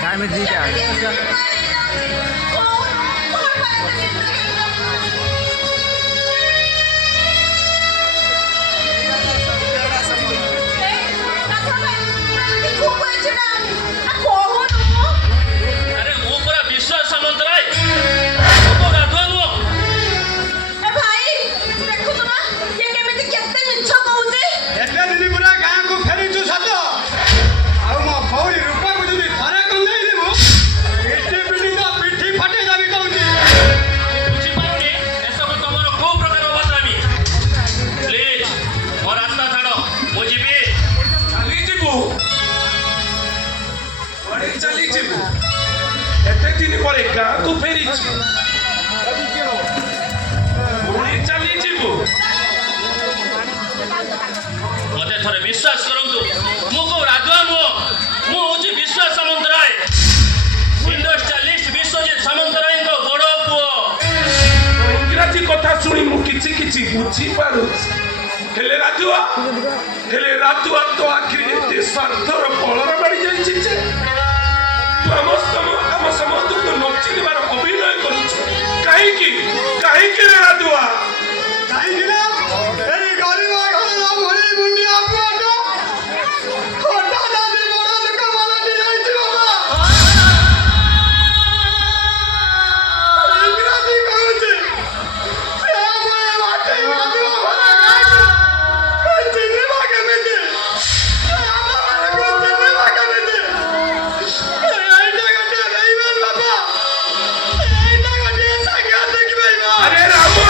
टाइम है दीटा मते थोड़े विश्वास करंतु मु को राधवा मु होची विश्वास सामंतराय इंडस्ट्रियलिस्ट विश्वजीत सामंतराय को बड़ो पुओ इंग्रजी कथा सुनी मु किछि किछि बुझी पारु हेले राधुआ तो आखिर एते स्वार्थर पलर बाड़ी जाइछि जे हम समस्त को नोची देबार अभिनय करूछ काहे कि रे राधुआ काहे कि ना एरी गरीब घरला भरी मुंडिया पुआटा खोटा दादी बड़ लोक मालटी जाइछि बाबा इंग्रजी कहूछि से मोए बाटे राधुआ भला गाइछ चिन्हबा केमिति हमरा को चिन्हबा केमिति अरे रामो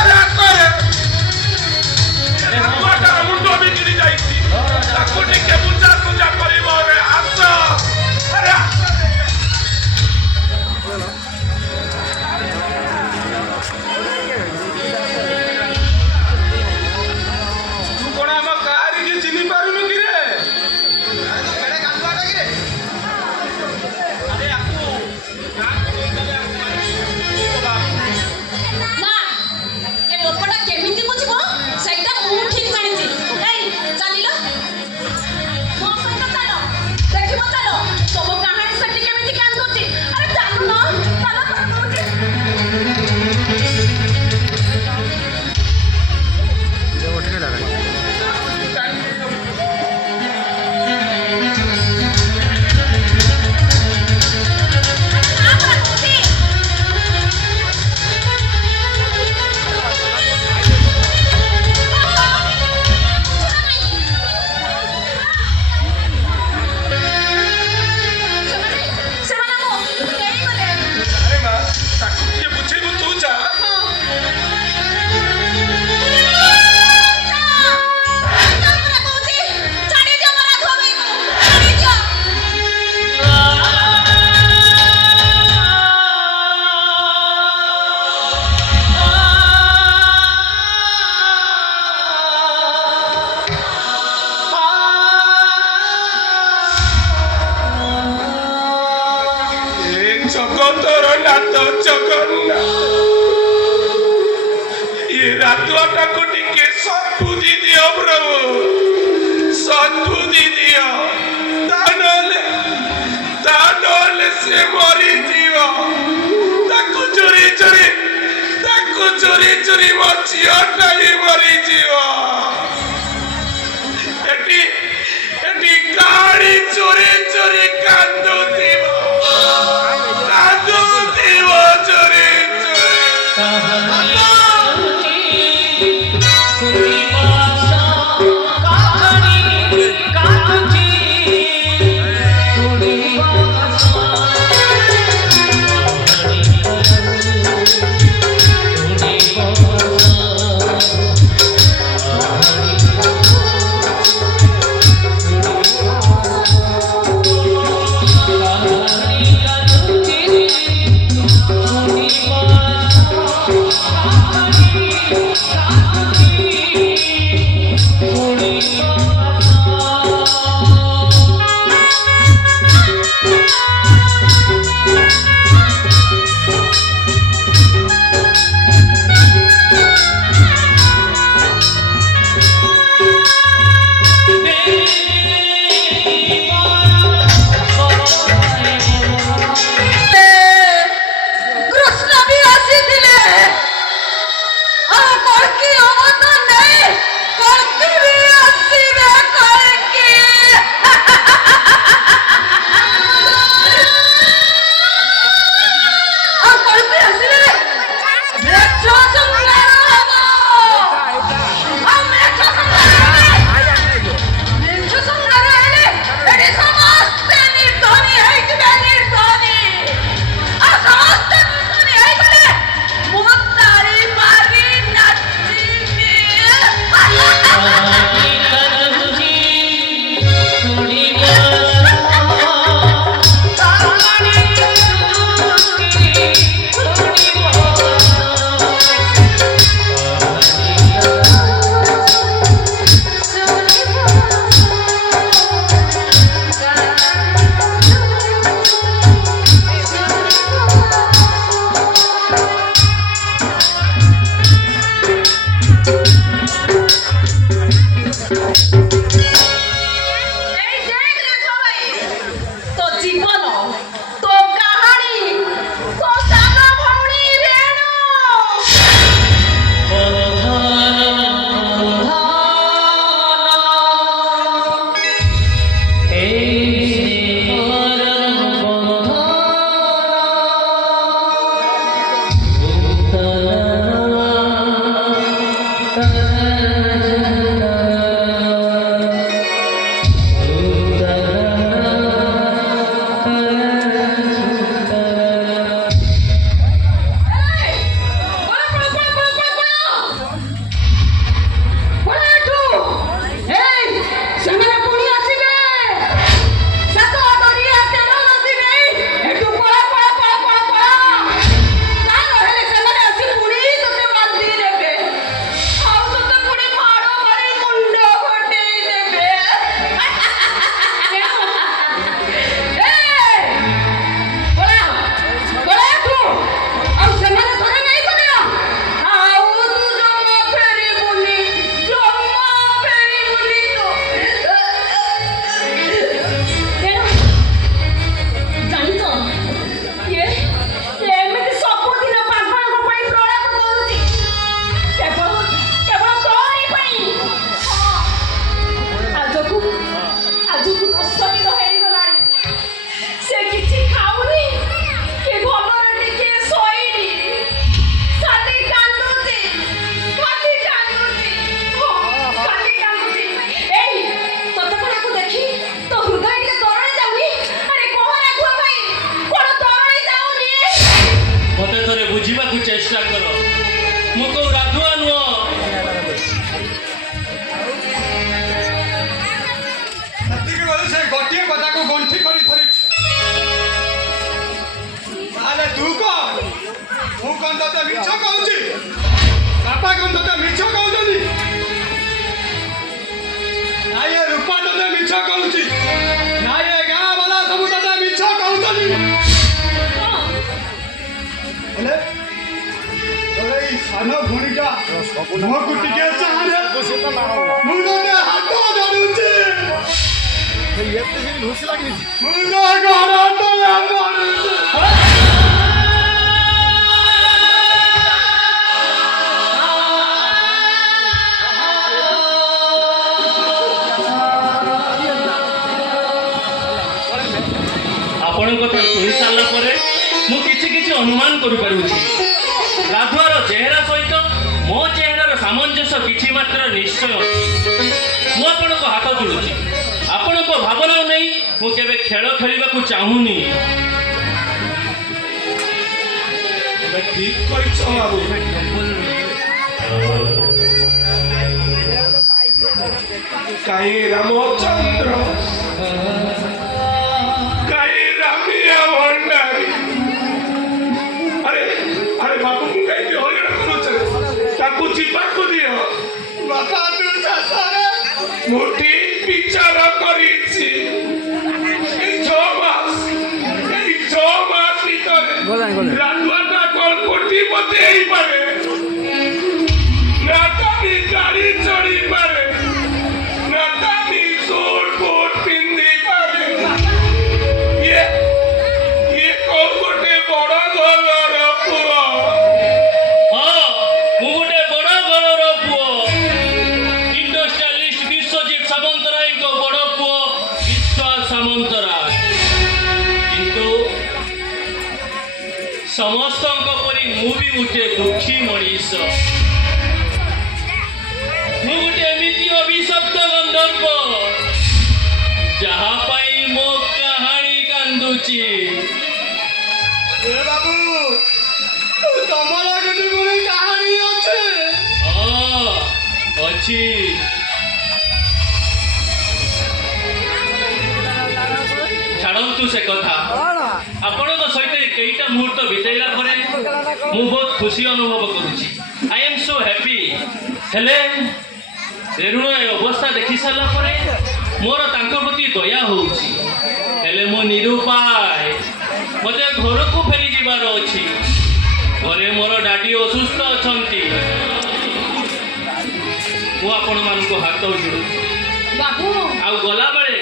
अरे आतरे राधुआटा मुंडो बिगड़ी जाइछि ताको टिके पूजा करिबो रे आस अरे तू कोन हम कारी की चिनी पारुनु कि रे केडे कांदुआटा कि रे ना ए लोकटा केमिति बुझबो सेटा मु ठीक जानिछि एई चालिलो मो सहित चालो देखिबो चालो सब कहानी सेठी केमिति कान करछि अरे चालू न चालो ये उठने लगा अरे मां ताको टिके बुझेबु तू जा जगतर नाथ जगन्नाथ ये राधुआटा को टिके सद्बुद्धि दियो प्रभु सद्बुद्धि दियो दानले से मरी जीव ताकू चोरी मचियोटा ही मरी जीव एटी गाड़ी चोरी कांदो जीव चोरी Oh କଳ୍କି ଅବତ ନେଇ କଳ୍କି ବି ଆସିବେ କଳ୍କି ଆଉ କଳ୍କି ଆସିଲେ ମେଛ ସଂହାର ହବ ଆଉ ମେଛ ସଂହାର ହେଲେ ଏଠି ସମସ୍ତେ ନିର୍ଧନୀ ହେଇଯିବେ ନିର୍ଧନୀ ଆଉ ସମସ୍ତେ ନିର୍ଧନୀ ହେଇଗଲେ ମୁଁ ତାଳି ମାରି ନାଚିବି এই দেখ রেখা ভাই তো জীবন তো কাহানি তো সাদা ভৌণী রেণু ସେମାନେ ପୁଣି ଆସିବେ ସାତ ଦରିଆ ତେର ନଦୀ ନେଇ ଏଠୁ ପଳା ପଳା ପଳା ପଳା ପଳା ତା ନହେଲେ ସେମାନେ ଆସି ପୁଣି ତତେ ବାନ୍ଧି ନେବେ ଆଉ ତତେ ପୁଣି ମାଡ଼ ମାରି ମୁଣ୍ଡ ଫଟେଇ ଦେବେ ପଳା ପଳା ଏଠୁ ଆଉ ସେମାନେ ଥରେ ନେଇଗଲେ ଆଉ ତୁ ଜମା ଫେରିବୁନି ଜମା ଫେରିବୁନି ତୁ ଜାଣିଛ ଏମିତି ସବୁଦିନ ପାଗଳଙ୍କ ପାଇଁ ପ୍ରଳାପ କରୁଛି କେବଳ କେବଳ ତୋରି ପାଇଁ ଆଜକୁ ଦୋଷନିତ ହେଇଗଲାଣି ସେ କିଛି ଖାଉନି କି ଭଲରେ ଟିକେ ଶୋଇନି ଖାଲି କାନ୍ଦୁଛି ଖାଲି କାନ୍ଦୁଛି ଖାଲି କାନ୍ଦୁଛି ଏଇ ତତେ କଣ ଆକୁ ଦେଖି ତୋ ହୃଦୟ ଟିକେ ତରଳି ଯାଉନି ଆରେ କହ ରାଘୁଆ ଭାଇ କଣ ତରଳି ଯାଉନି ମତେ ଥରେ ବୁଝିବାକୁ ଚେଷ୍ଟା କର ମୁଁ କୋଉ ରାଧୁଆ ନୁହଁ ସେତିକି ବେଳେ ସେ ଗୋଟିଏ କଥାକୁ ଗଣ୍ଠି କରି ଧରିଛି ତାହେଲେ ତୁ କଣ ମୁଁ କଣ ତତେ ମିଛ କହୁଛି ବାପା କଣ ତତେ ମିଛ କହୁଛନ୍ତି ନାଇଁ ଏ ରୂପା ତତେ ମିଛ କହୁଛି ନାଇଁ ଏ ଗାଁ ବାଲା ସବୁ ତତେ ମିଛ କହୁଛନ୍ତି ହେଲେ ତୋର ଏଇ ସାନ ଭଉଣୀଟା ମୁହଁକୁ ଟିକେ ଚାହାଁରେ ମୁଁ ତତେ ହାତ ଧରୁଛି ମୁଁ ତ ଘର ତଳେ ପଡୁଛି ଆପଣଙ୍କ କଥା ଶୁଣି ସାରିଲା ପରେ ମୁଁ କିଛି କିଛି ଅନୁମାନ କରିପାରୁଛି ରାଧୁଆର ଚେହେରା ସହିତ ମୋ ଚେହେରାର ସାମଞ୍ଜସ୍ୟ କିଛି ମାତ୍ର ନିଶ୍ଚୟ ଅଛି ମୁଁ ଆପଣଙ୍କ ହାତ ତୁଳୁଛି ଆପଣଙ୍କ ଭାବନାକୁ ନେଇ ମୁଁ କେବେ ଖେଳ ଖେଳିବାକୁ ଚାହୁଁନି ଠିକ କରିଛ ବାବୁ କାହିଁ ରାମଚନ୍ଦ୍ର କାହିଁ ରାମିଆ ଭଣ୍ଡାରୀ ଆରେ ଆରେ ବାବୁଙ୍କୁ କାହିଁକି ହଇରାଣ କରୁଛ ତାକୁ ଯିବାକୁ ଦିଅ ବାପା ତୁ ଶେଷରେ ମୁଁ ଠିକ ବିଚାର କରିଛି ଏଇ 6 ମାସ ଭିତରେ ରାଧୁଆଟା କଣ କୋଟିପତି ହେଇପାରେ ନା ତାନି ଗାଡ଼ି ଚଢି ପାରେ ନା ତାନି ସୁଟ ବୁଟ ପିନ୍ଧି ପାରେ ଇଏ କୋଉ ଗୋଟେ ବଡ ଘରର ପୁଅ ହଁ ମୁଁ ଗୋଟେ ବଡ଼ ଘରର ଗୋଟେ ଦୁଃଖୀ ମଣିଷ। ମୁଁ ଗୋଟେ ଏମିତି ଅଭିଶପ୍ତ ଗନ୍ଧର୍ବ ଯାହା ପାଇଁ ମୋ କାହାଣୀ କାନ୍ଦୁଛି। ଏ ବାବୁ ତମର କିଛି ପୁଣି କାହାଣୀ ଅଛି? ଅଛି। ଛାଡ଼ନ୍ତୁ ସେ କଥା। ଆପଣଙ୍କ ସହିତ କେଇଟା ମୁହୂର୍ତ୍ତ ବିତେଇଲା ପରେ ମୁଁ ବହୁତ ଖୁସି ଅନୁଭବ କରୁଛି। I am so happy. ହେଲେ ରେଣୁର ଏ ଅବସ୍ଥା ଦେଖି ସାରିଲା ପରେ ମୋର ତାଙ୍କ ପ୍ରତି ଦୟା ହେଉଛି। ହେଲେ ମୁଁ ନିରୁପାୟ। ମୋତେ ଘରକୁ ଫେରି ଯିବାର ଅଛି। ଘରେ ମୋର ଡାଡି ଅସୁସ୍ଥ ଅଛନ୍ତି। ମୁଁ ଆପଣମାନଙ୍କୁ ହାତ ଯୋଡ଼ୁଛି। ବାବୁ ଆଉ ଗଲାବେଳେ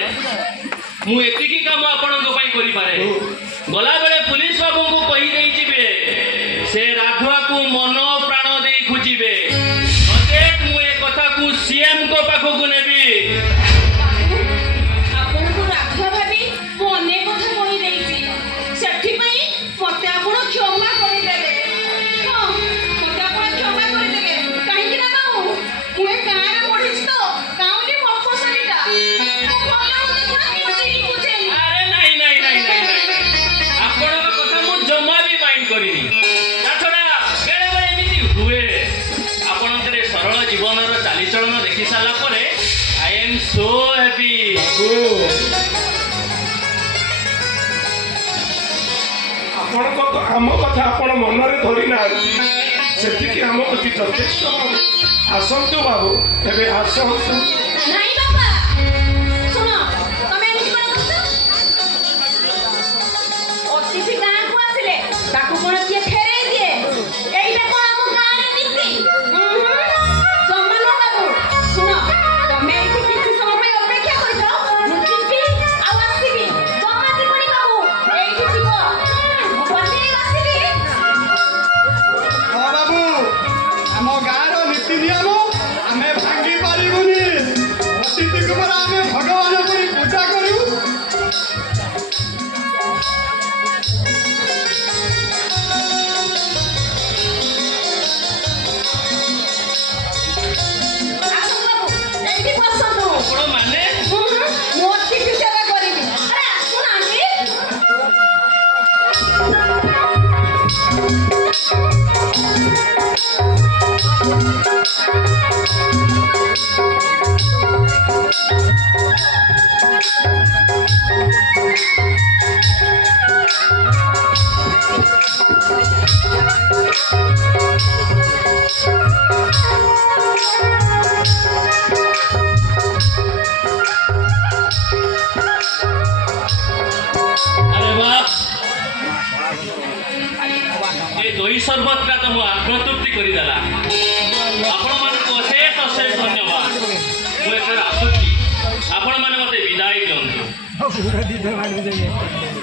ମୁଁ ଏତିକି କାମ ଆପଣଙ୍କ ପାଇଁ କରିପାରେ। ଗଲାବେଳେ ପୁଲିସ ବାବୁଙ୍କୁ କହିଦେଇ ଯିବେ, ସେ ରାଧୁଆକୁ ମନ ପ୍ରାଣ ଦେଇ ଖୋଜିବେ। ନଚେତ୍ ମୁଁ ଏ କଥାକୁ ସିଏମଙ୍କ ପାଖକୁ ନେବି। ଆପଣଙ୍କୁ ରାଧୁଆ ଭାବି ମୁଁ ଅନେକ କଥା କହିଦେଇଛି। ସେଥିପାଇଁ ମତେ ଆପଣ କ୍ଷମା କରିଦେବେ। ହଁ, ମତେ ଆପଣ କ୍ଷମା କରିଦେବେ। କାହିଁକି ନା ବାବୁ ମୁଁ ଏ ଗାଁରେ ପଢିଛି ତ, ଗାଉଁଲି ମଫସଲିଟା। ମୁଁ ଭଲ ମନ୍ଦ ଗୁଣ କିଛି ହିଁ ବୁଝେନି। ଆରେ ନାଇଁ ନାଇଁ ନାଇଁ ନାଇଁ ନାଇଁ ଆପଣଙ୍କ କଥା ମୁଁ ଜମା ବି ମାଇଣ୍ଡ କରିନି। ତା ଛଡ଼ା ବେଳେବେଳେ ଏମିତି ହୁଏ। ଆପଣଙ୍କର ଏ ସରଳ ଜୀବନର ଚାଲିଚଳନ ଦେଖି ସାରିଲା ପରେ ଆଇ ଏମ୍ ସୋ ହ୍ୟାପି। ଆପଣଙ୍କ ଆମ କଥା ଆପଣ ମନରେ ଧରି ନାହାନ୍ତି, ସେତିକି ଆମ ପ୍ରତି ଯଥେଷ୍ଟ। ଆସନ୍ତୁ ବାବୁ, ଏବେ ଆସନ୍ତୁ। ନାଇଁ ବାପା, ଶୁଣ, ତମେ ଏମିତି କଣ କରୁଛ? ଅତିଥି ଗାଁକୁ ଆସିଲେ ତାକୁ କଣ କିଏ ଫେରେଇ ଦିଏ? ଏଇଟା କଣ ଆମ ଗାଁରେ ନୀତି? ଜମା ନୁହଁ ବାବୁ। ଶୁଣ, ତମେ ଏଇଠି କିଛି ସମୟ ପାଇଁ ଅପେକ୍ଷା କରିଥାଅ। ମୁଁ ଯିବି ଆଉ ଆସିବି। ଜମା ଯିବନି ବାବୁ, ଏଇଠି ଥିବ। ମୁଁ ବଞ୍ଚେଇ ଆସିବି। ହଁ ବାବୁ, ଆମ ଗାଁର ନୀତି ନିୟମ ଆମେ ଭାଙ୍ଗି ପାରିବୁନି। ଅତିଥିକୁ ପରା ଆମେ ଭଗବାନ ପରି ପୂଜା କରୁ। ଆସନ୍ତୁ ବାବୁ, ଏଇଠି ବସନ୍ତୁ। ଆପଣ ମାନେ ମୁଁ ଅତିଥି ସେବା କରିବି। ଆରେ ଆସୁନାହାନ୍ତି। ଆରେ ବାଃ, ଏ ଦହି ସର୍ବତଟା ତ ମୋ ଆତ୍ମତୃପ୍ତି କରିଦେଲା। ଆପଣମାନଙ୍କୁ ଅଶେଷ ଅଶେଷ ଧନ୍ୟବାଦ। ମୁଁ ଏଥର ଆସୁଛି। ଆପଣମାନେ ମୋତେ ବିଦାୟ ଦିଅନ୍ତୁ। पूरा दिन